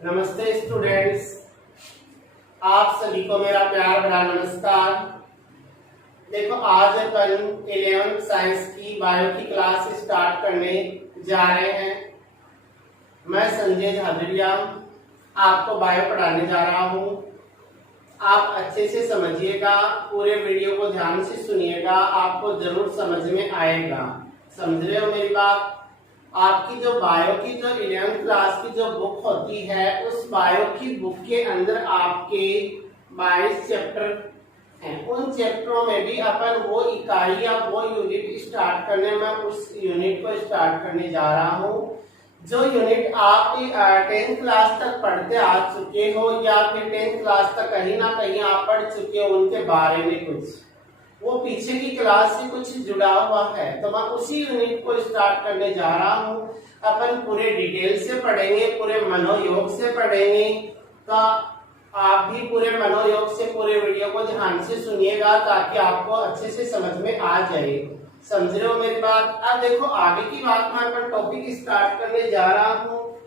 नमस्ते स्टूडेंट्स, आप सभी को मेरा प्यार भरा नमस्कार। देखो, आज अपन 11th साइंस की बायो की क्लास स्टार्ट करने जा रहे हैं। मैं संजय झाझड़िया आपको बायो पढ़ाने जा रहा हूँ। आप अच्छे से समझिएगा, पूरे वीडियो को ध्यान से सुनिएगा, आपको जरूर समझ में आएगा। समझ रहे हो मेरी बात? आपकी जो बायो की जो 11th क्लास की जो बुक होती है, उस बायो की बुक के अंदर आपके 22 चैप्टर हैं। उन चैप्टरों में भी अपन वो इकाई या वो यूनिट स्टार्ट करने में उस यूनिट को स्टार्ट करने जा रहा हूँ जो यूनिट आप 10th क्लास तक पढ़ते आ चुके हो या फिर 10th क्लास तक कहीं ना कहीं आप पढ़ चुके हो, उनके बारे में कुछ वो पीछे की क्लास से कुछ जुड़ा हुआ है। तो मैं उसी यूनिट को स्टार्ट करने जा रहा हूँ। अपन पूरे डिटेल से पढ़ेंगे, पूरे मनोयोग से पढ़ेंगे। तो आप भी पूरे मनोयोग से पूरे वीडियो को ध्यान से सुनिएगा ताकि आपको अच्छे से समझ में आ जाए। समझ रहे हो मेरी बात? अब देखो, आगे की बात मैं अपन टॉपिक स्टार्ट करने जा रहा हूँ।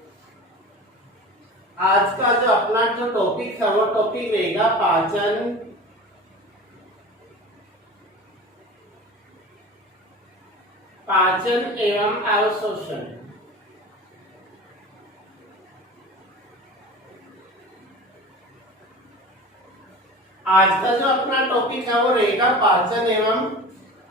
आज का जो अपना जो टॉपिक है वो टॉपिक रहेगा पाचन एवं अवशोषण। आज का जो अपना टॉपिक है वो रहेगा पाचन एवं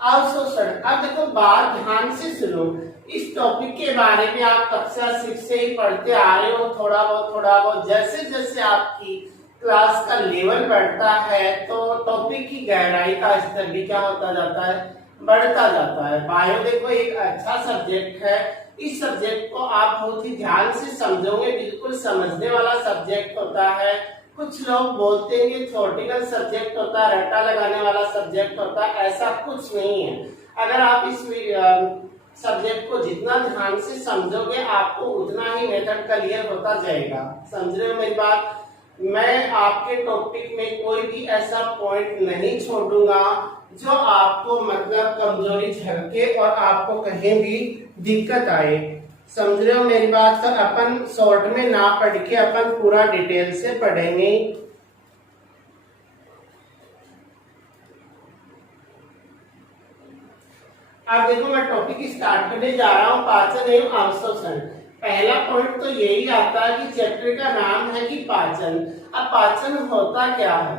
अवशोषण। अब देखो, बात ध्यान से सुनो। इस टॉपिक के बारे में आप कक्षा 6 से ही पढ़ते आ रहे हो, थोड़ा बहुत। जैसे जैसे आपकी क्लास का लेवल बढ़ता है तो टॉपिक की गहराई का स्तर भी क्या होता जाता है, बढ़ता जाता है। बायो देखो एक अच्छा सब्जेक्ट है। इस सब्जेक्ट को आप बहुत ही ध्यान से समझोगे, बिल्कुल समझने वाला सब्जेक्ट होता है। कुछ लोग बोलते हैं कि थ्योरेटिकल सब्जेक्ट होता है, रट्टा लगाने वाला सब्जेक्ट होता है। ऐसा कुछ नहीं है। अगर आप इस सब्जेक्ट को जितना ध्यान से समझोगे, आपको उतना ही मेथड क्लियर होता जाएगा। समझ रहे हो मेरी बात? मैं आपके टॉपिक में कोई भी ऐसा पॉइंट नहीं छोड़ूंगा जो आपको मतलब कमजोरी झलके और आपको कहीं भी दिक्कत आए। समझ रहे हो मेरी बात? तो अपन शॉर्ट में ना पढ़ के अपन पूरा डिटेल से पढ़ेंगे। अब देखो, मैं टॉपिक स्टार्ट करने जा रहा हूँ, पाचन एवं अवशोषण। पहला पॉइंट तो यही आता है कि चैप्टर का नाम है कि पाचन। अब पाचन होता क्या है?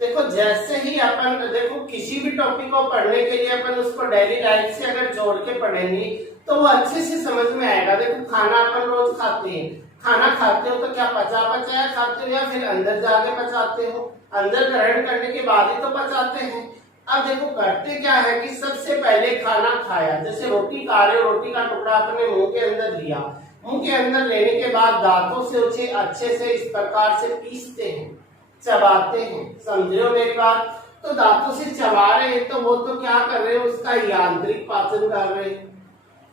देखो, जैसे ही अपन देखो किसी भी टॉपिक को पढ़ने के लिए अपन उसको डेली लाइफ से अगर जोड़ के पढ़ेंगे तो वो अच्छे से समझ में आएगा। देखो, खाना अपन रोज खाते हैं। खाना खाते हो तो क्या पचाया खाते हो या फिर अंदर जाके पचाते हो? अंदर ग्रहण करने के बाद ही तो पचाते हैं। अब देखो, करते क्या है कि सबसे पहले खाना खाया, जैसे रोटी खा रहे हो, रोटी का टुकड़ा अपने मुंह के अंदर लिया। मुंह के अंदर लेने के बाद दांतों से उसे अच्छे से इस प्रकार से पीसते हैं, चबाते हैं। समझ रहे हो मेरी बात? तो दांतों से चबा रहे हैं तो वो तो क्या कर रहे हो, उसका यांत्रिक पाचन कर रहे हैं।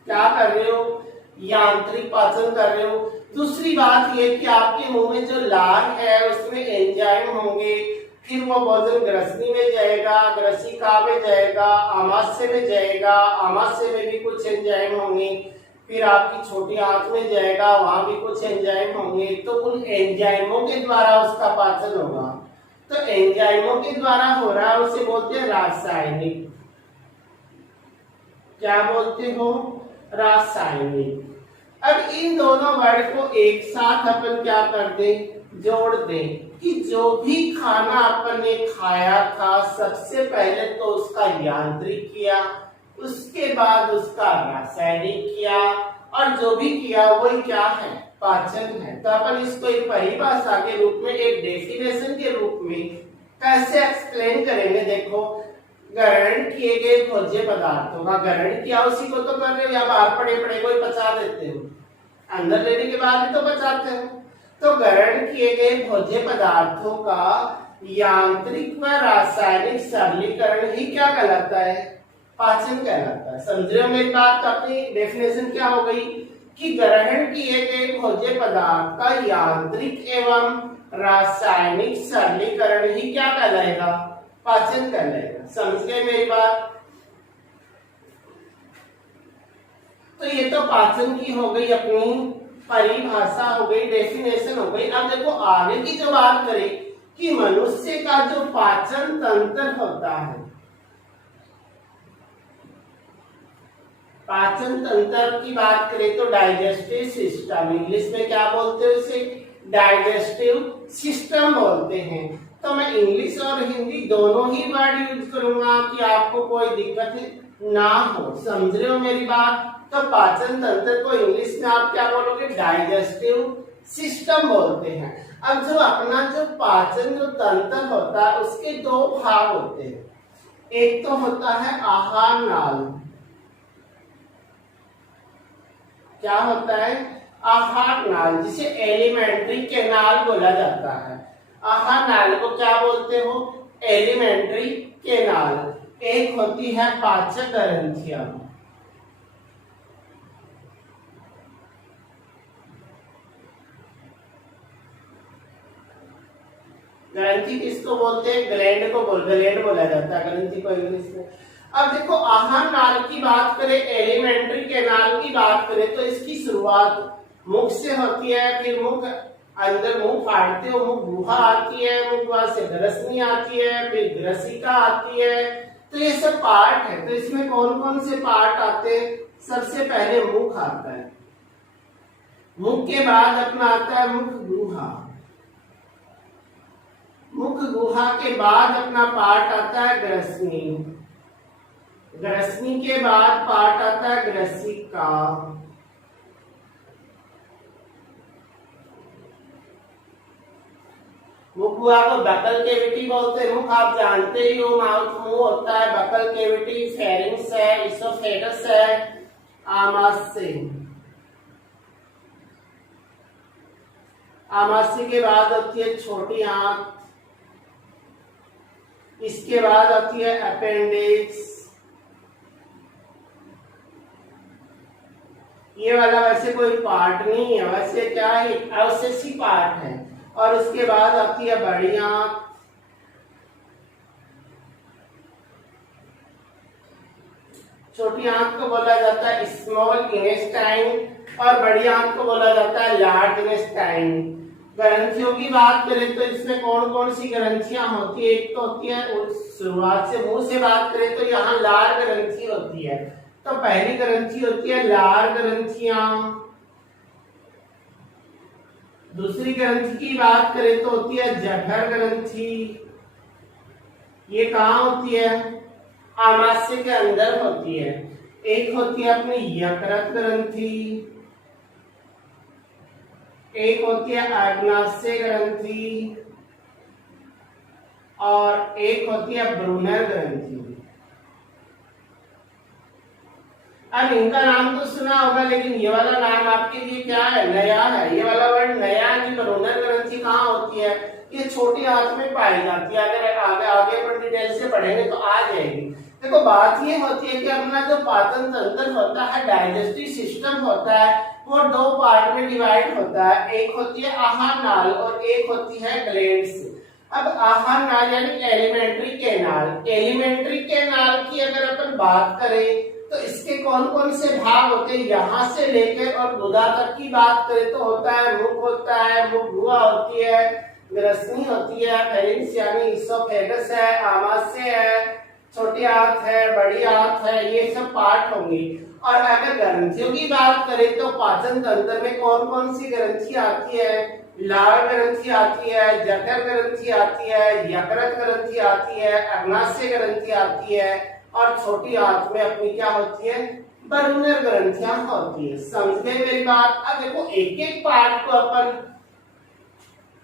क्या कर रहे हो? यांत्रिक पाचन कर रहे हो। दूसरी बात ये कि आपके मुंह में जो लार है उसमें एंजाइम होंगे, फिर वो भोजन ग्रसनी में जाएगा, ग्रसिका में जाएगा, आमाशय में जाएगा, आमाशय में भी कुछ एंजाइम होंगे, फिर आपकी छोटी आंत में जाएगा, वहां भी कुछ एंजाइम होंगे। तो उन एंजाइमों के द्वारा उसका पाचन होगा। तो एंजाइमों के द्वारा हो रहा है, उसे बोलते हैं रासायनिक। क्या बोलते हो? रासायनिक। अब इन दोनों वर्ड को एक साथ अपन क्या कर दें, जोड़ दें कि जो भी खाना अपन ने खाया था सबसे पहले तो उसका यांत्रिक किया, उसके बाद उसका रासायनिक किया, और जो भी किया वही क्या है, पाचन है। तो अपन इसको एक परिभाषा के रूप में, एक डेफिनेशन के रूप में कैसे एक्सप्लेन करेंगे? देखो, ग्रहण किए गए भोज्य पदार्थों का ग्रहण किया, उसी को तो कर रहे हो, या बाहर पड़े को ही पचा देते हो? अंदर लेने के बाद ही तो पचाते हो। तो ग्रहण किए गए भोज्य पदार्थों का यांत्रिक व रासायनिक सरलीकरण ही क्या कहलाता है, पाचन कहलाता है। समझ रहे हो मेरी बात? अपनी डेफिनेशन क्या हो गई कि ग्रहण किए गए भोज्य पदार्थ का यांत्रिक एवं रासायनिक सरलीकरण ही क्या कहलाएगा, पाचन कहलाएगा। समझ गए मेरी बात? तो ये तो पाचन की हो गई अपनी परिभाषा हो गई, डेफिनेशन हो गई। अब देखो आगे की जो बात करें कि मनुष्य का जो पाचन तंत्र होता है, पाचन तंत्र की बात करें तो डाइजेस्टिव सिस्टम, इंग्लिश में क्या बोलते हैं उसे, डाइजेस्टिव सिस्टम बोलते हैं। तो मैं इंग्लिश और हिंदी दोनों ही वर्ड यूज करूंगा कि आपको कोई दिक्कत ना हो। समझ रहे हो मेरी बात? तो पाचन तंत्र को इंग्लिश में आप क्या बोलोगे, डाइजेस्टिव सिस्टम बोलते हैं। अब जो अपना जो पाचन जो तंत्र होता है उसके दो भाग होते हैं। एक तो होता है आहार नाल, क्या होता है, आहार नाल, जिसे एलिमेंट्री कैनाल बोला जाता है। आहार नाल को क्या बोलते हो, एलिमेंट्री कैनाल। एक होती है पाचक ग्रंथियां, ग्रंथि किसको बोलते हैं, ग्लैंड को ग्लैंड बोला जाता है ग्रंथि को इंग्लिश में। अब देखो आहार नाल की बात करें, एलिमेंट्री कैनाल की बात करें तो इसकी शुरुआत मुख से होती है, फिर मुख अंदर मुंह फाड़ते हो मुख गुहा आती है, मुख से ग्रसनी आती है, फिर ग्रसिका आती है। तो ये सब पार्ट है। तो इसमें कौन कौन से पार्ट आते हैं, सबसे पहले मुख आता है, मुख के बाद अपना आता है मुख गुहा, मुख गुहा के बाद अपना पार्ट आता है ग्रसनी, ग्रसनी के बाद पार्ट आता है ग्रसिका, मुख गुहा को बकल केविटी बोलते हैं। मुख आप जानते ही हो, माउथ मुंह होता है, बकल केविटी फेरिंग्स है, इसोफेगस है, आमाशय, आमाशय के बाद होती है छोटी आंत, इसके बाद आती है अपेंडिक्स। ये वाला वैसे कोई पार्ट नहीं है, वैसे क्या है, अवशेषी पार्ट है। और उसके बाद आती है बड़ी आंत, छोटी आंत को बोला जाता है स्मॉल इंटेस्टाइन और बड़ी आंत को बोला जाता है लार्ज इंटेस्टाइन। ग्रंथियों की बात करें तो इसमें कौन कौन सी ग्रंथियां होती है, एक तो होती है शुरुआत से मुंह से बात करें तो यहाँ लार ग्रंथि होती है। तो पहली ग्रंथि होती है लार ग्रंथियां। दूसरी ग्रंथि की बात करें तो होती है जठर ग्रंथि। ये कहाँ होती है, आमाशय के अंदर होती है। एक होती है अपनी यकृत ग्रंथि, एक होती है अग्नाशय ग्रंथि और एक होती है ब्रूनर ग्रंथि। अब इनका नाम तो सुना होगा, लेकिन ये वाला नाम आपके लिए क्या है, नया है। ये वाला वर्ड नया है। ब्रूनर ग्रंथि कहाँ होती है, ये छोटी आंत में पाई जाती है। अगर आगे आगे पर डिटेल से पढ़ेंगे तो आ जाएगी। देखो बात ये होती है कि अपना जो पाचन तंत्र होता है, डाइजेस्टिव सिस्टम होता है, वो दो पार्ट में डिवाइड होता है। एक होती है आहार नाल और एक होती है ग्लैंड्स। अब आहार नाल यानी एलिमेंट्री कैनाल, एलिमेंट्री कैनाल की अगर अपन बात करें तो इसके कौन कौन से भाग होते हैं, यहाँ से लेकर और गुदा तक की बात करें तो होता है मुख होता है, मुख गुहा होती है, ग्रसनी होती है, फेरिंक्स यानी इसोफेगस है, आमाशय है, छोटी आंत है, बड़ी आंत है, ये सब पार्ट होंगे। और अगर ग्रंथियों की बात करें तो पाचन तंत्र में कौन कौन सी ग्रंथि आती है, लार ग्रंथि आती है, जठर ग्रंथि आती है, यकृत ग्रंथि आती है, अग्नाशय ग्रंथि आती है और छोटी आंत में अपनी क्या होती है, ब्रूनर ग्रंथियां होती है। समझ गए मेरी बात? अब देखो एक एक पार्ट को अपन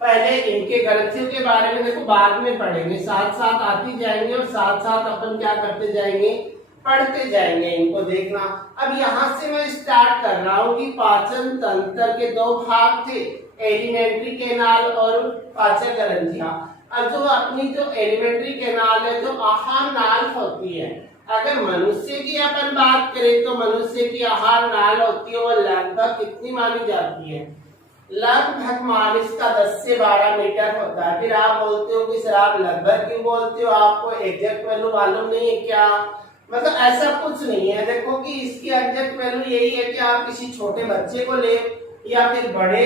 पहले इनके ग्रंथियों के बारे में देखो बाद में पढ़ेंगे, साथ साथ आती जाएंगे और साथ साथ अपन क्या करते जाएंगे, पढ़ते जाएंगे, इनको देखना। अब यहाँ से मैं स्टार्ट कर रहा हूँ कि पाचन तंत्र के दो भाग थे, एलिमेंट्री कैनाल और पाचक ग्रंथियां। अब जो अपनी जो एलिमेंट्री कैनाल है, जो आहार नाल होती है, अगर मनुष्य की अपन बात करें तो मनुष्य की आहार नाल होती है, वो लगभग कितनी मानी जाती है, लगभग मान इसका 10 से 12 मीटर होता है। फिर आप बोलते हो कि सर आप लगभग क्यों बोलते हो, आपको एग्जैक्ट वैल्यू मालूम नहीं है क्या? मतलब ऐसा कुछ नहीं है। देखो कि इसकी एग्जैक्ट वैल्यू यही है कि आप किसी छोटे बच्चे को ले या फिर बड़े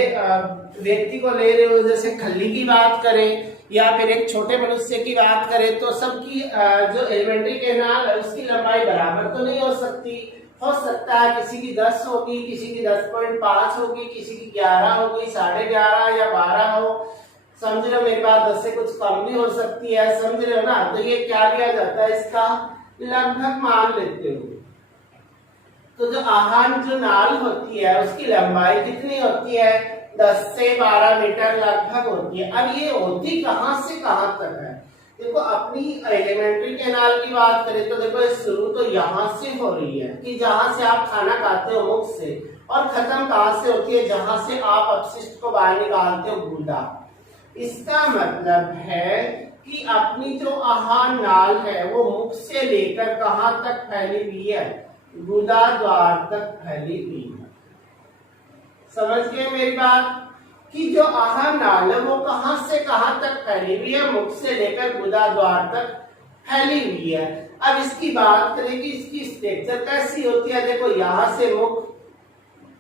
व्यक्ति को ले रहे हो, जैसे खल्ली की बात करें या फिर एक छोटे मनुष्य की बात करें, तो सबकी जो एलिमेंट्री कैनाल है उसकी लंबाई बराबर तो नहीं हो सकती। हो सकता है किसी की 10 होगी, किसी की 10.5 होगी, किसी की 11 होगी, 11.5 या 12 हो। समझ रहे हो मेरी बात? 10 से कुछ कम भी हो सकती है, समझ रहे हो ना? तो ये क्या लिया जाता है, इसका लगभग मान लेते हो। तो जो आहान जो नाल होती है उसकी लंबाई कितनी होती है, 10 से 12 मीटर लगभग होती है। अब ये होती कहां से कहां तक है, देखो अपनी एलिमेंट्री कैनाल की बात करें तो देखो शुरू तो यहाँ से हो रही है कि जहां से आप खाना खाते हो मुख से, और खत्म कहां से होती है, जहां से आप अपशिष्ट को बाहर निकालते हो, गुदा। इसका मतलब है कि अपनी जो आहार नाल है वो मुख से लेकर कहां तक फैली हुई है, गुदा द्वार तक फैली हुई है। समझ गए मेरी बात? कि जो आहार नाल है वो कहां से कहां तक फैली हुई है, मुख से लेकर गुदा द्वार तक फैली हुई है। अब इसकी बात करें कि इसकी स्ट्रक्चर कैसी होती है, देखो यहां से मुख,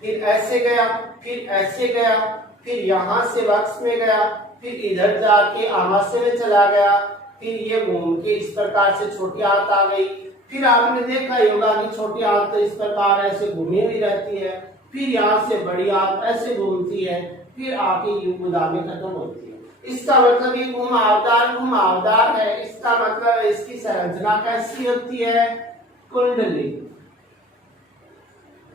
फिर ऐसे गया, फिर ऐसे गया, फिर यहां से वक्ष में गया, फिर इधर जाके आमाशय में चला गया, फिर ये घूम के इस प्रकार से छोटी आंत आ गई। फिर आपने देखा होगा कि छोटी आंत तो इस प्रकार ऐसे घूमी हुई रहती है, फिर यहाँ से बड़ी आंत ऐसे घूमती है, फिर आके ये गुदा में खत्म होती है। इसका मतलब ये घुमावदार है। इसका मतलब इसकी संरचना कैसी होती है, कुंडली।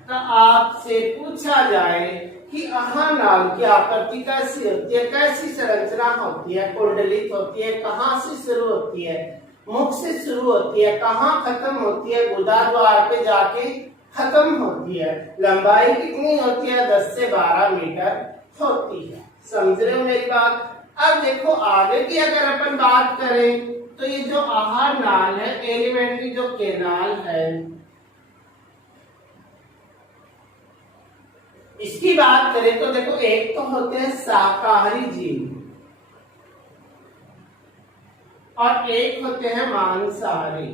तो आपसे पूछा जाए कि आहार नाल की आकृति कैसी होती है, कैसी संरचना होती है, कुंडलित होती है, कहाँ से शुरू होती है, मुख से शुरू होती है, कहाँ खत्म होती है, गुदा द्वार पे जाके खत्म होती है। लंबाई कितनी होती है, 10 से 12 मीटर होती है। समझ रहे हो मेरी बात? अब देखो आगे की अगर अपन बात करें तो ये जो आहार नाल है, एलिमेंट्री जो कैनाल है, इसकी बात करें तो देखो एक तो होते हैं शाकाहारी जीव और एक होते हैं मांसाहारी।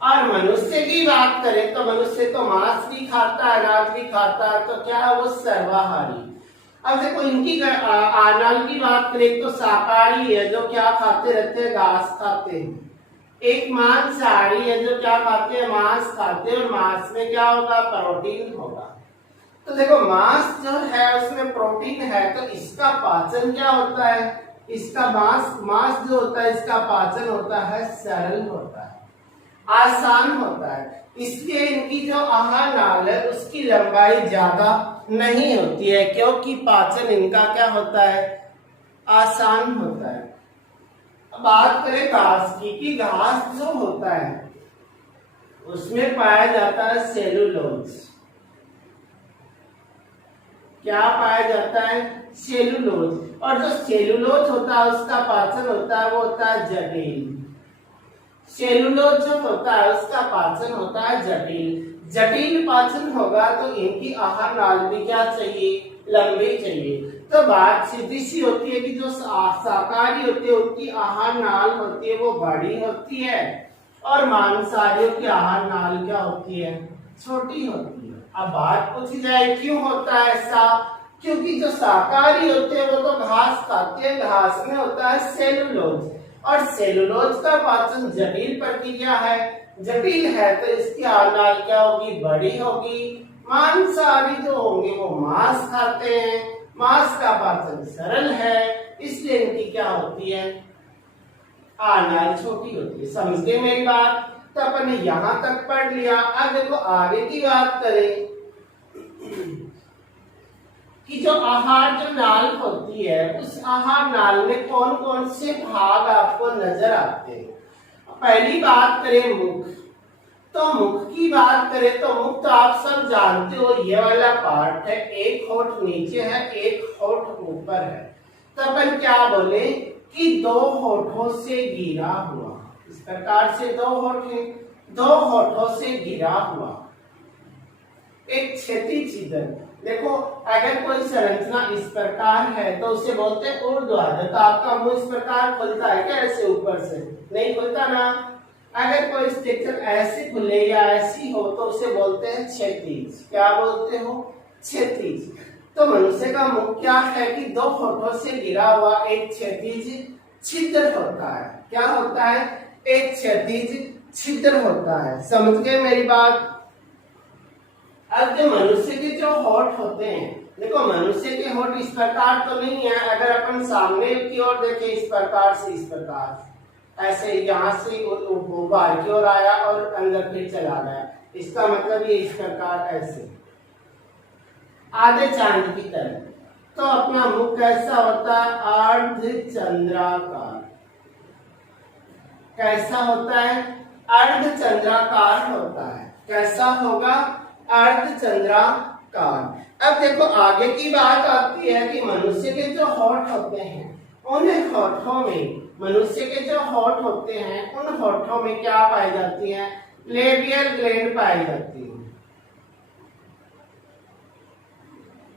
और मनुष्य की बात करें तो मनुष्य तो मांस भी खाता है, अनाज भी खाता है, तो क्या है वो सर्वाहारी। अब देखो इनकी अनाज की बात करें तो शाकाहारी है, जो क्या खाते रहते हैं, घास खाते हैं। एक मांसाहारी है, जो क्या खाते हैं, मांस खाते हैं, और मांस में क्या होगा, प्रोटीन होगा। तो देखो मांस जो है उसमें प्रोटीन है, तो इसका पाचन क्या होता है, इसका मांस जो होता है इसका पाचन होता है सरल होता है, आसान होता है। इसलिए इनकी जो आहार नाल है उसकी लंबाई ज्यादा नहीं होती है, क्योंकि पाचन इनका क्या होता है, आसान होता है। अब बात करें घास की, कि घास जो होता है उसमें पाया जाता है सेलुलोज। क्या पाया जाता है, सेलुलोज। और जो सेलुलोज होता है उसका पाचन होता है वो होता है जटिल। सेलुलोज जो होता है उसका पाचन होता है जटिल। जटिल पाचन होगा तो इनकी आहार नाल भी क्या चाहिए, लंबी चाहिए। तो बात सीधी सी होती है कि जो शाकाहारी होती है उनकी आहार नाल होती है वो बड़ी होती है, और मांसाहारियों की आहार नाल क्या होती है, छोटी होती है। अब बात पूछी जाए क्यों होता है ऐसा, क्योंकि जो शाकाहारी होते हैं वो तो घास खाते हैं, घास में होता है सेलुलोज, और सेलुलोज का पाचन जटिल प्रक्रिया है, जटिल है तो इसकी आहार नाल क्या होगी, बड़ी होगी। मांसाहारी जो होंगे वो मांस खाते हैं, मांस का पाचन सरल है, इसलिए इनकी क्या होती है, आहार नाल छोटी होती है। समझ गए मेरी बात? तो अपन ने यहां तक पढ़ लिया। अब देखो आगे की बात करें कि जो आहार जो नाल होती है उस आहार नाल में कौन कौन से भाग आपको नजर आते हैं। पहली बात करें मुख, तो मुख की बात करें तो मुख तो आप सब जानते हो ये वाला पार्ट है, एक होठ नीचे है, एक होठ ऊपर है। तो अपन क्या बोले कि दो होठों से घिरा हुआ, इस प्रकार से दो होठ है, दो होठों से घिरा हुआ एक क्षैतिज छिद्र। देखो अगर कोई संरचना इस प्रकार है तो उसे बोलते हैं ऊर्ध्वाधर। तो आपका मुंह इस प्रकार खुलता है क्या, ऐसे ऊपर से नहीं खुलता ना, अगर कोई स्ट्रक्चर ऐसे खुले या ऐसी हो तो उसे बोलते हैं क्षैतिज। क्या बोलते हो? क्षैतिज। तो मनुष्य का मुख क्या है कि दो होठों से गिरा हुआ एक क्षैतिज छिद्र होता है। क्या होता है? एक क्षैतिज छिद्र होता है। समझ गए मेरी बात? अब जो मनुष्य के जो होठ होते हैं, देखो मनुष्य के होठ इस प्रकार तो नहीं है। अगर अपन सामने की ओर देखें इस प्रकार से, इस प्रकार ऐसे यहाँ से बाहर की ओर आया और अंदर फिर चला गया, इसका मतलब ये इस प्रकार ऐसे आधे चांद की तरह। तो अपना मुख कैसा होता है? अर्धचंद्राकार। कैसा होता है? अर्धचंद्राकार होता है। कैसा होगा? अर्धचंद्राकार। अब देखो आगे की बात आती है कि मनुष्य के जो होठ होते हैं, उन होठों में, मनुष्य के जो होठ होते हैं उन होठों में क्या पाई जाती है? लेबियल ग्लैंड पाई जाती है।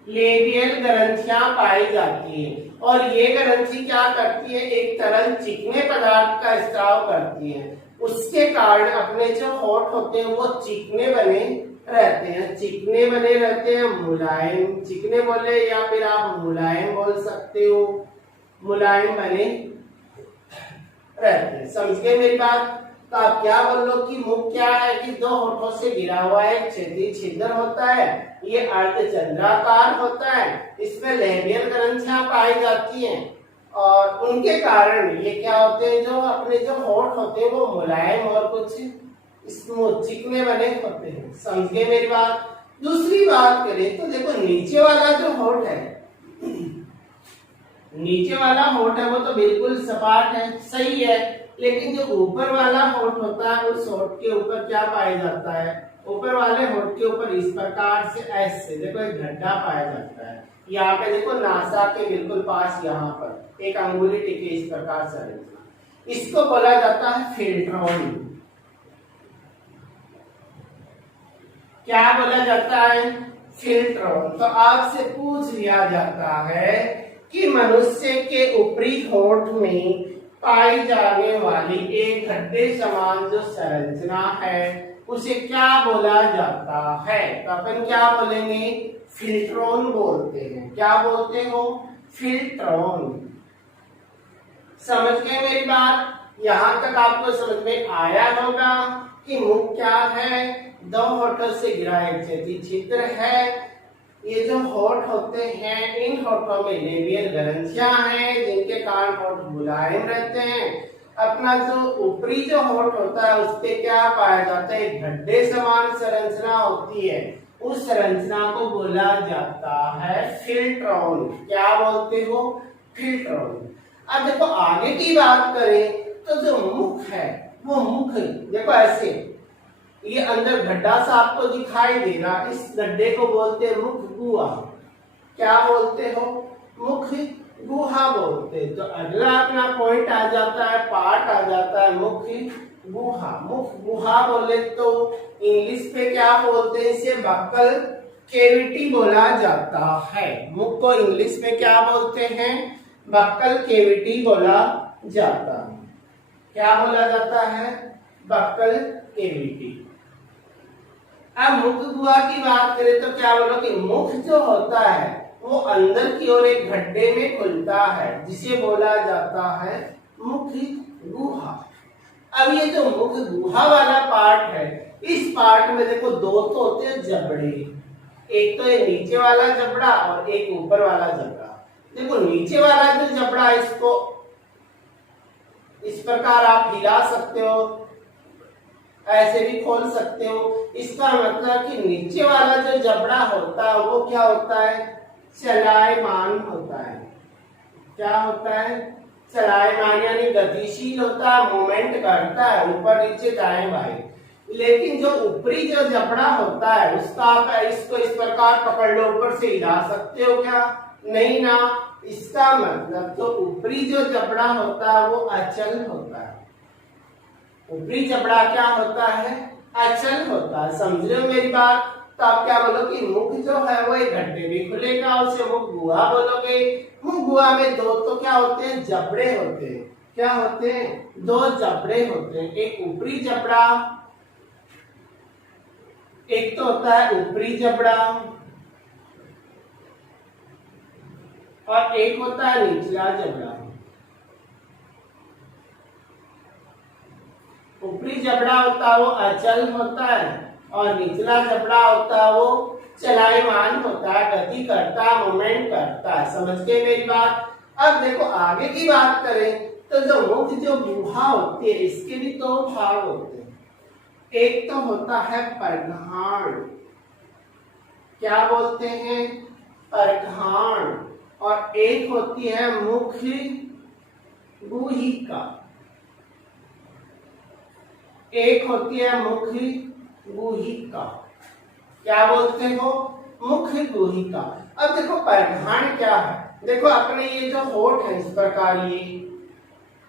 लेबियल ग्रंथियां पाई जाती है और ये ग्रंथि क्या करती है? एक तरल चिकने पदार्थ का स्त्राव करती है। उसके कारण अपने जो होठ होते हैं वो चिकने बने रहते हैं। चिकने बने रहते हैं, मुलायम, चिकने बोले या फिर आप मुलायम बोल सकते हो, मुलायम बने रहते हैं। समझ गए मेरी बात? तो आप क्या बोल लो कि मुख क्या है कि दो होठों से गिरा हुआ एक क्षैतिज छिद्र होता है, ये अर्धचंद्राकार होता है, इसमें लेबियल ग्रंथियां पाई जाती हैं और उनके कारण ये क्या होते हैं, जो अपने जो होठ होते हैं वो मुलायम और कुछ चिकने बने होते हैं। समझ गए मेरी बात? दूसरी बात करें तो देखो नीचे वाला जो होठ है, नीचे वाला होठ है वो तो बिल्कुल सपाट है, सही है, लेकिन जो ऊपर वाला होठ होता है उस होठ के ऊपर क्या पाया जाता है? ऊपर वाले होठ के ऊपर इस प्रकार से ऐसे देखो एक गड्ढा पाया जाता है। यहाँ पे देखो नासा के बिल्कुल पास यहाँ पर एक अंगुली टिके इस प्रकार से, इसको बोला जाता है फिल्ट्रोन। क्या बोला जाता है? फिल्ट्रोन। तो आपसे पूछ लिया जाता है कि मनुष्य के ऊपरी होठ में पाई जाने वाली एक गड्ढे समान जो संरचना है उसे क्या बोला जाता है? तो अपन क्या बोलेंगे? फिल्ट्रोन बोलते हैं। क्या बोलते हो? फिल्ट्रोन। समझ गए मेरी बात? यहाँ तक आपको समझ में आया होगा कि मुख क्या है? दो होठों से घिरा एक क्षैतिज छिद्र है। ये जो होठ होते हैं इन होठों में लेबियल ग्रंथियां हैं जिनके कारण होठ मुलायम रहते हैं। अपना जो ऊपरी जो होठ होता है उस पे क्या पाया जाता है? गड्ढे समान संरचना होती है, उस संरचना को बोला जाता है फिल्ट्रोन। क्या बोलते हो? फिल्ट्रोन। अब देखो आगे की बात करें तो जो मुख है वो मुख देखो ऐसे, ये अंदर गड्ढा सा आपको दिखाई दे रहा, इस गड्ढे को बोलते हैं मुख गुहा। क्या बोलते हो? मुख गुहा बोलते। तो अगला अपना पॉइंट आ जाता है, पार्ट आ जाता है मुख गुहा। मुख गुहा बोले तो इंग्लिश पे क्या बोलते हैं? इसे बक्कल केविटी बोला जाता है। मुख को इंग्लिश में क्या बोलते हैं? बक्कल केविटी बोला जाता है। क्या बोला जाता है? Buccal cavity. अब मुख गुहा की बात करें तो क्या बोलो कि मुख जो होता है वो अंदर की ओर एक गड्ढे में खुलता है जिसे बोला जाता है मुख गुहा। अब ये जो मुख गुहा वाला पार्ट है, इस पार्ट में देखो दो तो होते हैं जबड़े, एक तो ये नीचे वाला जबड़ा और एक ऊपर वाला जबड़ा। देखो नीचे वाला जो जबड़ा इसको इस प्रकार आप हिला सकते हो, ऐसे भी खोल सकते हो। इसका मतलब कि नीचे वाला जो जबड़ा होता है वो क्या होता है? चलायमान होता है। क्या होता है? चलायमान यानी गतिशील होता है, मूवमेंट करता है ऊपर नीचे दाएं बाएं। लेकिन जो ऊपरी जो जबड़ा होता है उसका आप इसको इस प्रकार पकड़ लो, ऊपर से हिला सकते हो क्या? नहीं ना। इसका मतलब तो ऊपरी जो जबड़ा होता है वो अचल होता है। ऊपरी जबड़ा क्या होता है? अचल होता है। समझ रहे हो मेरी बात? तो आप क्या बोलो कि मुख जो है वो एक गड्ढे में खुलेगा, उसे मुख गुहा बोलोगे। मुख गुहा में दो तो क्या होते हैं? जबड़े होते हैं। क्या होते हैं? दो जबड़े होते हैं, एक ऊपरी जबड़ा, एक तो होता है ऊपरी जबड़ा और एक होता है निचला जबड़ा। ऊपरी जबड़ा होता है वो अचल होता है और निचला जबड़ा होता है वो चलायमान होता है, गति करता है, मूवमेंट करता है। समझ गए मेरी बात? अब देखो आगे की बात करें तो जो मुख जो गुहा होती है इसके भी दो भाग होते हैं। एक तो होता है परघाण, क्या बोलते हैं? परघाण। और एक होती है मुख गुहिका, एक होती है मुख गुहिका। क्या बोलते हो? मुख गुहिका। अब देखो परघाण क्या है? देखो अपने ये जो होठ है इस प्रकार ये,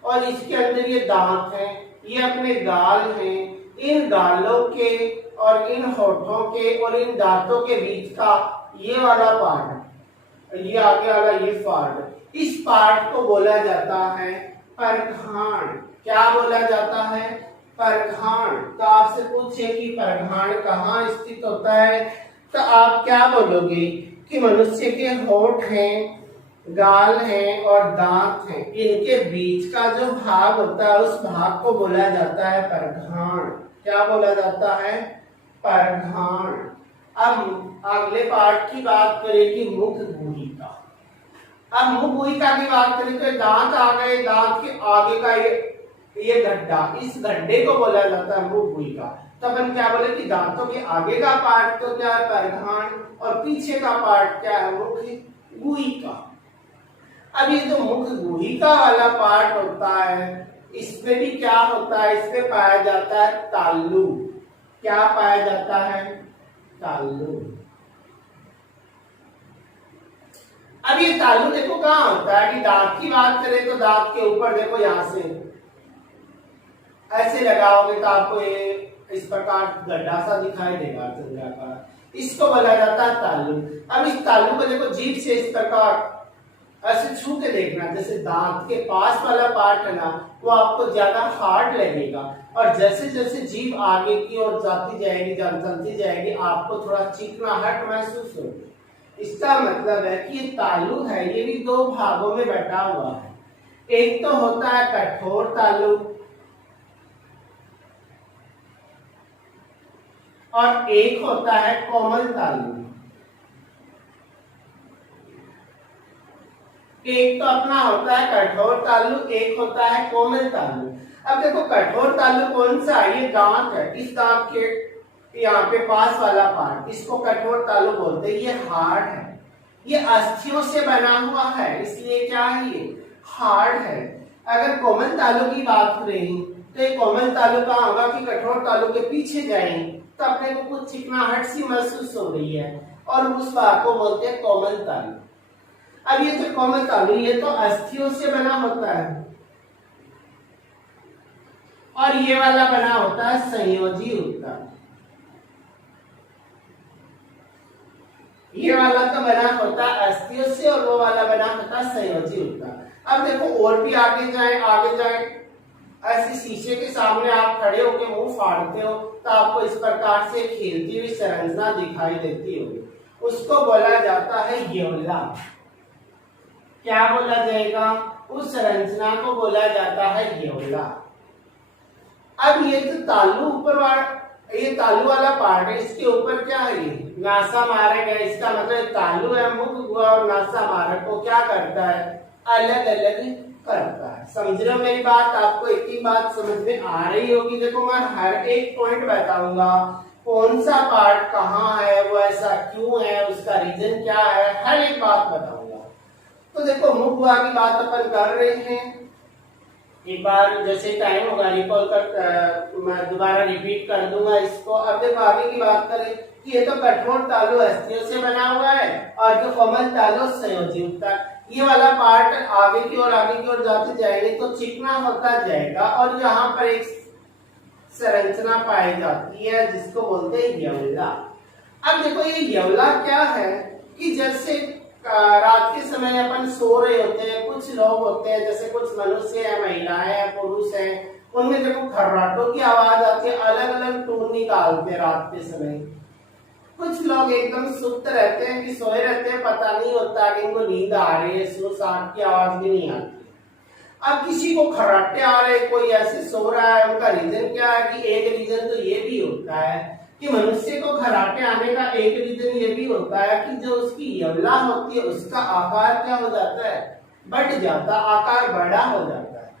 और इसके अंदर ये दांत हैं, ये अपने गाल हैं। इन गालों के और इन होठों के और इन दांतों के बीच का ये वाला पार्ट, ये आगे वाला ये पार्ट, इस पार्ट को बोला जाता है परघाण। क्या बोला जाता है? परघाण। तो आपसे पूछे कि परघाण कहाँ स्थित होता है, तो आप क्या बोलोगे कि मनुष्य के होठ हैं, गाल हैं और दांत हैं, इनके बीच का जो भाग होता है उस भाग को बोला जाता है परघाण। क्या बोला जाता है? परघाण। अब अगले पार्ट की बात करें कि मुख गुहिका। अब मुख गुहिका की बात करें तो दांत आ गए, दांत के आगे का ये गड्ढा, इस गड्ढे को बोला जाता है मुख गुहिका। तो अपन क्या बोले कि दांतों के आगे का पार्ट तो क्या है? परघाण, और पीछे का पार्ट क्या है? मुख गुहिका। अब ये जो मुख गुहिका वाला पार्ट होता है इसमें भी क्या होता है? इसमें पाया जाता है तालु। क्या पाया जाता है? तालु। अब ये तालु देखो कहाँ होता है कि दांत की बात करें तो दांत के ऊपर देखो, यहां से ऐसे लगाओगे तो आपको ये इस प्रकार गड्ढा सा दिखाई देगा चंद्राकार, इसको बोला जाता है तालु। अब इस तालु को देखो जीभ से इस प्रकार ऐसे छू के देखना, जैसे दांत के पास वाला पार्ट है ना वो आपको ज्यादा हार्ड लगेगा, और जैसे जैसे जीभ आगे की ओर जाती जाएगी, चलती जाएगी, आपको थोड़ा चिकनाहट महसूस होगी। इसका मतलब है कि ये तालु है ये भी दो भागों में बटा हुआ है। एक तो होता है कठोर तालु और एक होता है कोमल तालु। एक तो अपना होता है कठोर तालु, एक होता है कोमल तालु। अब देखो कठोर तालु कौन सा है? ये दांत है, इस दांत के यहाँ पे पास वाला पार्ट, इसको कठोर तालु बोलते हैं। ये हार्ड है, ये अस्थियों से बना हुआ है, इसलिए क्या है? ये हार्ड है। अगर कोमल तालु की बात करें तो ये कोमल तालु का होगा कि कठोर तालु के पीछे जाएं तो अपने को कुछ चिकनाहट सी महसूस हो रही है, और उस भाग को बोलते हैं कोमल तालु। अब ये जो कोमल तालु ये तो अस्थियों से बना होता है, और ये वाला बना होता है संयोजी उत्तक। ये वाला तो बना होता है अस्थियों से और वो वाला बना होता है संयोजी उत्तक। अब देखो और भी आगे जाए, ऐसे शीशे के सामने आप खड़े होकर मुंह फाड़ते हो तो आपको इस प्रकार से खेलती हुई संरचना दिखाई देती होगी, उसको बोला जाता है येवला। क्या बोला जाएगा? उस संरचना को बोला जाता है येवला। अब ये जो तालु ऊपर वाला, ये तालु वाला पार्ट है, इसके ऊपर क्या है? ये नासा मारक है। इसका मतलब तालु है, मुख गुहा और नासा मारक को क्या करता है? अलग अलग करता है। समझ रहे हो मेरी बात? आपको एक ही बात समझ में आ रही होगी। देखो मैं हर एक पॉइंट बताऊंगा, कौन सा पार्ट कहाँ है, वो ऐसा क्यों है, उसका रीजन क्या है, हर एक बात बताऊंगा। तो देखो मुख गुहा की बात अपन कर रहे हैं, एक बार जैसे टाइम होगा रिकॉल कर, मैं दोबारा रिपीट कर दूंगा इसको। अब देखो आगे की बात करें कि ये तो कठोर तालु अस्थियों से बना हुआ है और जो कोमल तालु संयोजी उत्तक। ये वाला पार्ट आगे की ओर जाते जाएंगे तो चिकना होता जाएगा, और यहाँ पर एक संरचना पाई जाती है जिसको बोलते हैं येवला। अब देखो ये येवला क्या है कि जैसे रात के समय अपन सो रहे होते हैं, कुछ लोग होते हैं जैसे कुछ मनुष्य है, महिलाएं हैं, पुरुष हैं, उनमें देखो खर्राटों की आवाज आती है, अलग अलग टोन निकालते हैं रात के समय। कुछ लोग एकदम सुप्त रहते हैं कि सोए रहते हैं, पता नहीं होता कि इनको नींद आ रही है, सो साठ की आवाज भी नहीं आती। अब किसी को खर्राटे आ रहे, कोई ऐसे सो रहा है, उनका रीजन क्या है कि एक रीजन तो ये भी होता है कि मनुष्य को खर्राटे आने का एक रीजन ये भी होता है कि जो उसकी यवला होती है उसका आकार क्या हो जाता है, बढ़ जाता, आकार बड़ा हो जाता है।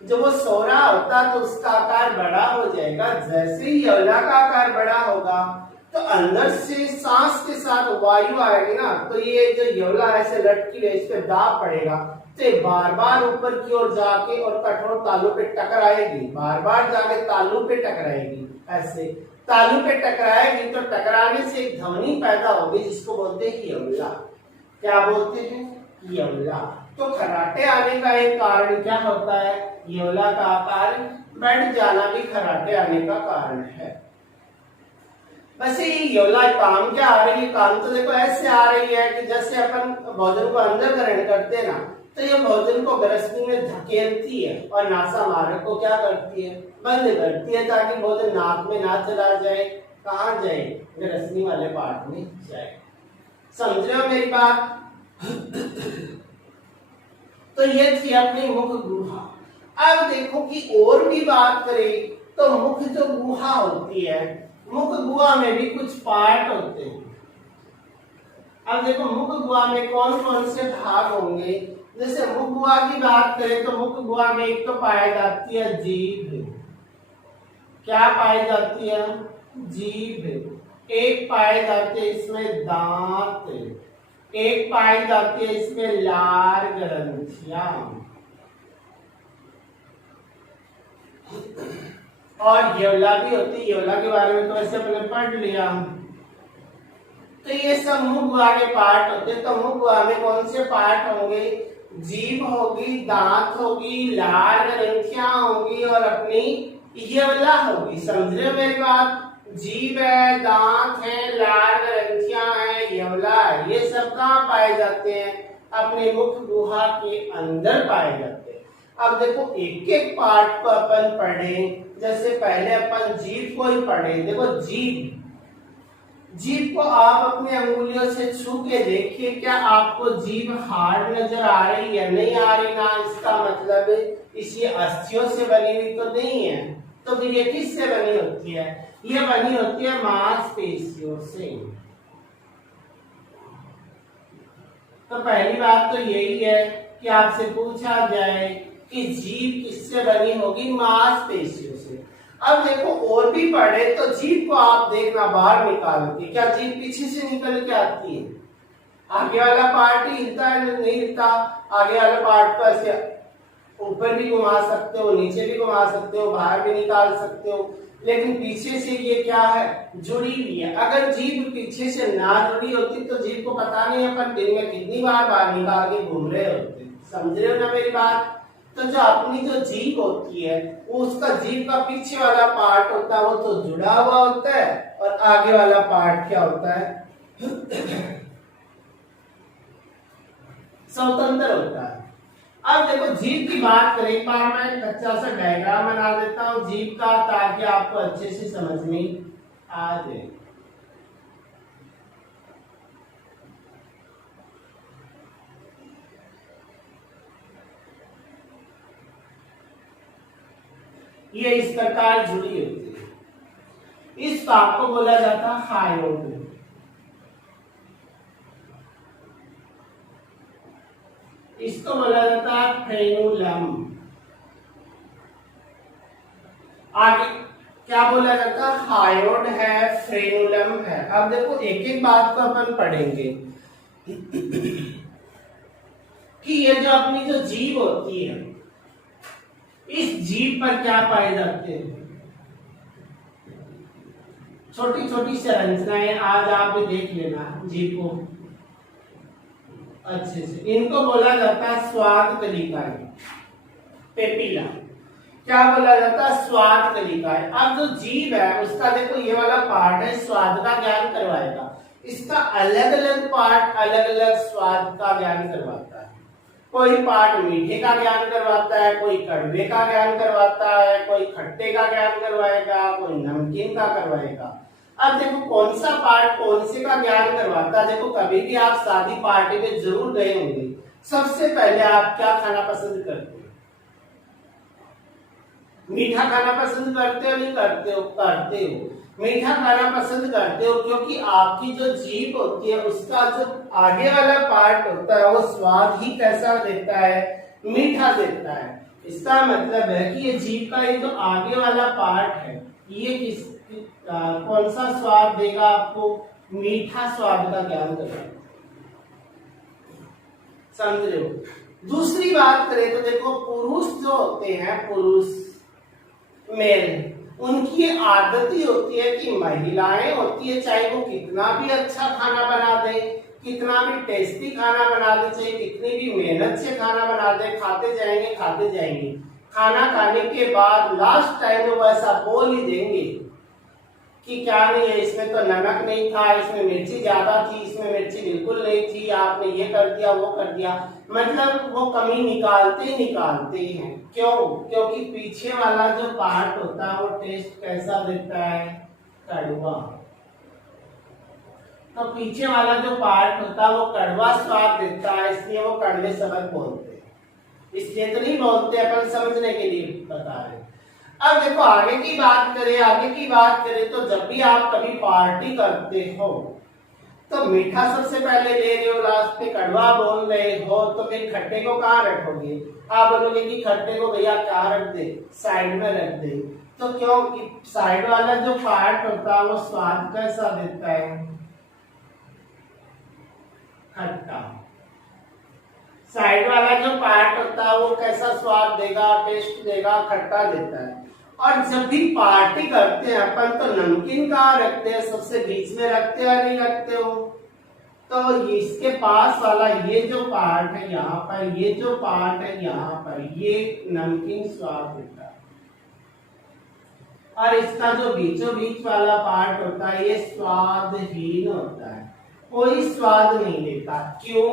जब वो सो रहा होता तो उसका आकार बड़ा हो जाएगा। जैसे ही यवला का आकार बड़ा होगा तो अंदर से सांस के साथ वायु आएगी ना, तो ये जो यवला ऐसे लटकी है, इस पे दाब पड़ेगा तो बार बार ऊपर की ओर जाके और कठोर तालू पे टकराएगी, बार बार जाके तालू पे टकराएगी। ऐसे तालू पे टकराएगी तो टकराने से एक ध्वनि पैदा होगी जिसको बोलते हैं यवला। क्या बोलते हैं? यवला। तो खर्राटे आने का एक कारण क्या होता है? यवला का आकार बढ़ जाना भी खर्राटे आने का कारण है। वैसे ये यवला काम क्या आ रही है? काम तो देखो ऐसे आ रही है कि जैसे अपन भोजन को अंदर ग्रहण करते हैं ना, तो ये भोजन को ग्रसनी में धकेलती है और नासा मार्ग को क्या करती है? बंद करती है, ताकि भोजन नाक में ना चला जाए। कहाँ जाए? ग्रसनी वाले पार्ट में जाए। समझ रहे हो मेरी बात? तो ये थी अपनी मुख गुहा। अब देखो कि और भी बात करें तो मुख जो गुहा होती है, मुख गुहा में भी कुछ पार्ट होते हैं। अब देखो मुख गुहा में कौन कौन से भाग होंगे। जैसे मुख गुहा की बात करें तो मुख गुहा में एक तो पाई जाती है जीभ। क्या पाई जाती है? जीभ। एक पाई जाती है इसमें दांत, एक पाई जाती है इसमें लार ग्रंथियां, और यवला भी होती है। यवला के बारे में तो वैसे अपने पढ़ लिया। तो ये सब मुख गुहा के पार्ट होते हैं। तो मुख गुहा में कौन से पार्ट होंगे? जीभ होगी, दांत होगी, लार ग्रंथियां होगी और अपनी यवला होगी। समझ रहे हो मेरी बात? जीभ है, दांत है, लार ग्रंथियां है, यवला है। ये सब कहाँ पाए जाते हैं? अपने मुख गुहा के अंदर पाए जाते हैं। अब देखो एक एक पार्ट को अपन पढ़ें। जैसे पहले अपन जीभ को ही पढ़े। देखो जीभ, जीभ को आप अपने अंगुलियों से छू के देखिए, क्या आपको जीभ हार्ड नजर आ रही है? नहीं आ रही ना, इसका मतलब इसी अस्थियों से बनी हुई तो नहीं है। तो फिर ये किससे बनी होती है? ये बनी होती है मांसपेशियों से। तो पहली बात तो यही है कि आपसे पूछा जाए कि जीभ किससे बनी होगी? मांसपेशियों से। अब देखो और भी पढ़े तो जीभ को आप देखना बाहर निकाल के, क्या जीभ पीछे से निकल के आती है? आगे वाला पार्ट ही हिलता है? नहीं हिलता। आगे वाला पार्ट को ऐसे ऊपर भी घुमा सकते हो, नीचे भी घुमा सकते हो, बाहर भी निकाल सकते हो, लेकिन पीछे से ये क्या है? जुड़ी हुई है। अगर जीभ पीछे से ना जुड़ी होती तो जीभ को पता नहीं अपन दिन में कितनी बार बाहर निकाल के घूम रहे होते। समझ रहे हो ना मेरी बात? तो जो अपनी जो जीभ होती है वो, उसका जीभ का पीछे वाला पार्ट होता है वो तो जुड़ा हुआ होता है, और आगे वाला पार्ट क्या होता है? स्वतंत्र होता है। अब देखो जीभ की बात करें, एक बार मैं एक अच्छा सा डायग्राम बना देता हूँ जीभ का, ताकि आपको अच्छे से समझ में आ जाए। ये इस प्रकार जुड़ी होती है। इस भाग को बोला जाता है हायोड। इसको बोला जाता है फ्रेनुलम। आगे क्या बोला जाता है? हायोड है, फ्रेनुलम है। अब देखो एक एक बात को अपन पढ़ेंगे कि ये जो अपनी जो जीभ होती है, इस जीभ पर क्या पाए जाते हैं? छोटी छोटी संरचनाएं। आज आप देख लेना जीभ को अच्छे से। इनको बोला जाता है स्वाद कलिकाएं, पेपिला। क्या बोला जाता है? स्वाद कलिकाएं। अब जो जीभ है उसका देखो ये वाला पार्ट है, स्वाद का ज्ञान करवाएगा। इसका अलग अलग पार्ट अलग अलग स्वाद का ज्ञान करवाता है। कोई पार्ट मीठे का ज्ञान करवाता है, कोई कड़वे का ज्ञान करवाता है, कोई खट्टे का ज्ञान करवाएगा, कोई नमकीन का करवाएगा। अब देखो कौन सा पार्ट कौन से का ज्ञान करवाता है। देखो कभी भी आप शादी पार्टी में जरूर गए होंगे, सबसे पहले आप क्या खाना पसंद करते हो? मीठा खाना पसंद करते हो नहीं करते हो? करते हो। मीठा खाना पसंद करते हो क्योंकि आपकी जो जीभ होती है उसका जो आगे वाला पार्ट होता है वो स्वाद ही कैसा देता है? मीठा देता है। इसका मतलब है कि ये जीभ का ये जो आगे वाला पार्ट है ये कौन सा स्वाद देगा आपको? मीठा स्वाद का ज्ञान करेगा। समझ रहे हो? दूसरी बात करें तो देखो पुरुष जो होते हैं, पुरुष मेल, उनकी आदत ही होती है कि महिलाएं होती है चाहे वो कितना भी अच्छा खाना बना दे, कितना भी टेस्टी खाना बना दे, चाहे कितनी भी मेहनत से खाना बना दे, खाते जाएंगे खाते जाएंगे। खाना खाने के बाद लास्ट टाइम वो ऐसा बोल ही देंगे कि क्या नहीं है, इसमें तो नमक नहीं था, इसमें मिर्ची ज्यादा थी, इसमें मिर्ची बिल्कुल नहीं थी, आपने ये कर दिया वो कर दिया। मतलब वो कमी निकालते ही निकालते हैं। क्यों? क्योंकि पीछे वाला जो पार्ट होता है वो टेस्ट कैसा देता है? कड़वा। तो पीछे वाला जो पार्ट होता है वो कड़वा स्वाद देता है, इसलिए वो कड़वे शब्द बोलते हैं। इसलिए तो नहीं बोलते, अपन समझने के लिए बता रहे हैं। अब देखो आगे की बात करें तो जब भी आप कभी पार्टी करते हो तो मीठा सबसे पहले ले रहे हो, लास्ट पे कड़वा बोल रहे हो, तो फिर खट्टे को कहाँ रखोगे? आप बोलोगे कि खट्टे को भैया कहाँ रख दे? साइड में रख दे। तो क्यों? साइड वाला जो पार्ट होता है वो स्वाद कैसा देता है? खट्टा। साइड वाला जो पार्ट होता है वो कैसा स्वाद देगा? टेस्ट देगा, खट्टा देता है। और जब भी पार्टी करते हैं अपन तो नमकीन कहाँ रखते हैं? सबसे बीच में रखते हो नहीं रखते हो? तो इसके पास वाला ये जो पार्ट है यहाँ पर, ये जो पार्ट है यहाँ पर, ये नमकीन स्वाद देता है। और इसका जो बीचों बीच वाला पार्ट होता है ये स्वादहीन होता है, कोई स्वाद नहीं देता। क्यों?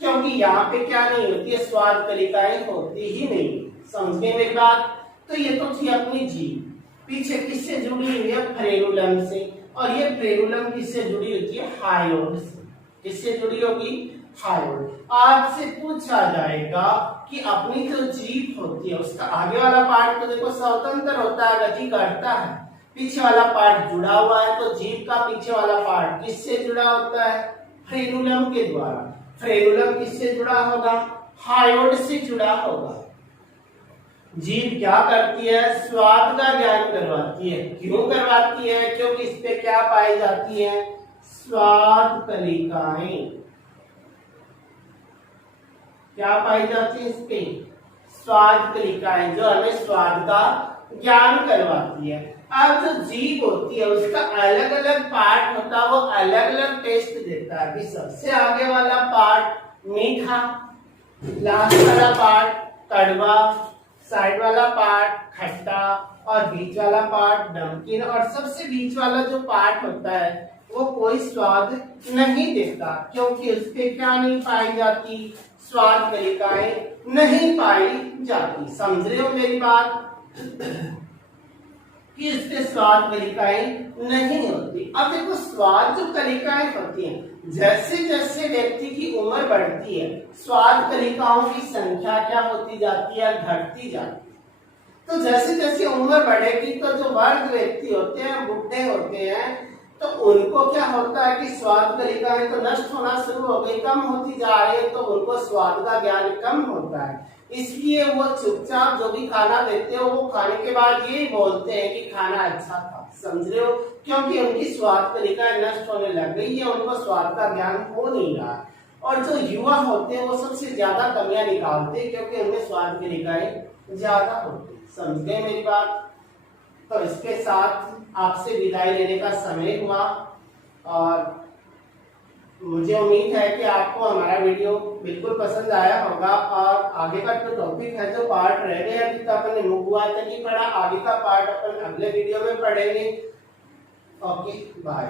क्योंकि यहाँ पे क्या नहीं होती है? स्वाद कलिकाएं होती ही नहीं। समझे मेरी बात? तो ये तो थी अपनी जीभ। पीछे किससे जुड़ी हुई है? फ्रेनुलम से। और ये फ्रेनुलम किससे जुड़ी होती है? हायोड से। किससे जुड़ी होगी? हायोड। आपसे पूछा जाएगा कि अपनी जो जीभ होती है उसका आगे वाला पार्ट तो देखो स्वतंत्र होता है, गति करता है, पीछे वाला पार्ट जुड़ा हुआ है। तो जीभ का पीछे वाला पार्ट किससे जुड़ा होता है? फ्रेनुलम के द्वारा। फ्रेनुलम किससे जुड़ा होगा? हायोड से जुड़ा होगा। जीभ क्या करती है? स्वाद का ज्ञान करवाती है। क्यों करवाती है? क्योंकि इस पे क्या पाई जाती है? स्वाद कलिकाएं। क्या पाई जाती है इस पे? स्वाद कलिकाएं, जो हमें स्वाद का ज्ञान करवाती है। अब जो जीभ होती है उसका अलग अलग पार्ट होता है, वो अलग अलग टेस्ट देता है। कि सबसे आगे वाला पार्ट मीठा, लास्ट वाला पार्ट कड़वा, साइड वाला पार्ट खट्टा और बीच वाला पार्ट नमकीन। और सबसे बीच वाला जो पार्ट होता है वो कोई स्वाद नहीं देता, क्योंकि उसपे क्या नहीं पाई जाती? स्वाद कलिकाएं नहीं पाई जाती। समझ रहे हो मेरी बात? कि इसके स्वाद कलिकाएं नहीं होती। अब देखो स्वाद जो कलिकाएं होती हैं, जैसे जैसे व्यक्ति की उम्र बढ़ती है स्वाद कलिकाओं की संख्या क्या होती जाती है? घटती जाती है। तो जैसे जैसे उम्र बढ़ेगी तो जो वर्ग व्यक्ति होते हैं, बुढ़े होते हैं, तो उनको क्या होता है कि स्वाद कलिकाएं तो नष्ट होना शुरू हो गई, कम होती जा रही है, तो उनको स्वाद का ज्ञान कम होता है। इसलिए वो चुपचाप जो भी खाना देते हो वो खाने के बाद यही बोलते हैं कि खाना अच्छा था। समझ रहे हो? क्योंकि उनकी स्वाद कलिकाएं नष्ट होने लग गई है, उनको स्वाद का ज्ञान हो नहीं रहा। और जो युवा होते हैं वो सबसे ज्यादा कमियां निकालते हैं, क्योंकि उनमें स्वाद कलिकाएं ज्यादा होती। समझ गए मेरी बात? तो इसके साथ आपसे विदाई लेने का समय हुआ, और मुझे उम्मीद है कि आपको हमारा वीडियो बिल्कुल पसंद आया होगा। और आगे का जो टॉपिक है, जो पार्ट रह गए, अभी तक अपन ने मुगुआ तक ही पढ़ा, आगे का पार्ट अपन अगले वीडियो में पढ़ेंगे। Okay, bye.